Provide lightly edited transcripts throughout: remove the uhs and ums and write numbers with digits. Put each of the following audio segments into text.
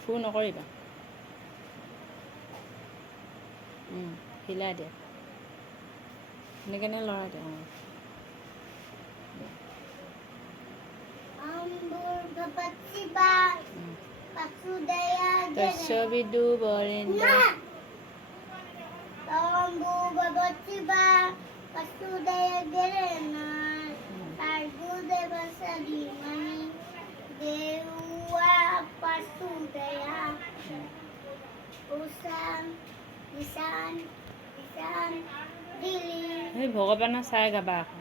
ফু নকৰিবা হিলাই দিয়া এনেকৈ লৰাই দিয়া তস্য বিদু বৰেণ্যং সেই ভগৱানৰ চাই গাবা আকৌ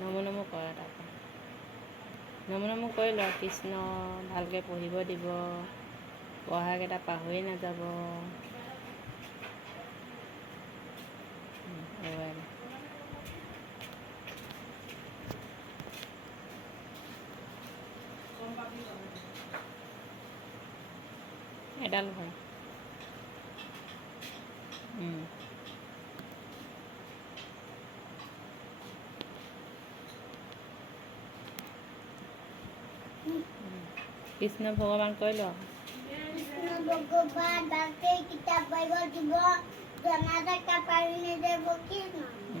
নমো নমো কৰা তাৰপৰা নমো নমো কৰি লোৱা কৃষ্ণ ভালকৈ পঢ়িব দিব পঢ়াকেইটা পাহৰি নাযাব এডাল হয় কৃষ্ণ ভগৱান কৈ লোৱা কৃষ্ণ ভগৱান ভালকৈ কিতাপ পঢ়িব দিব জনা দেখা পাৰি নিদিব কৃষ্ণ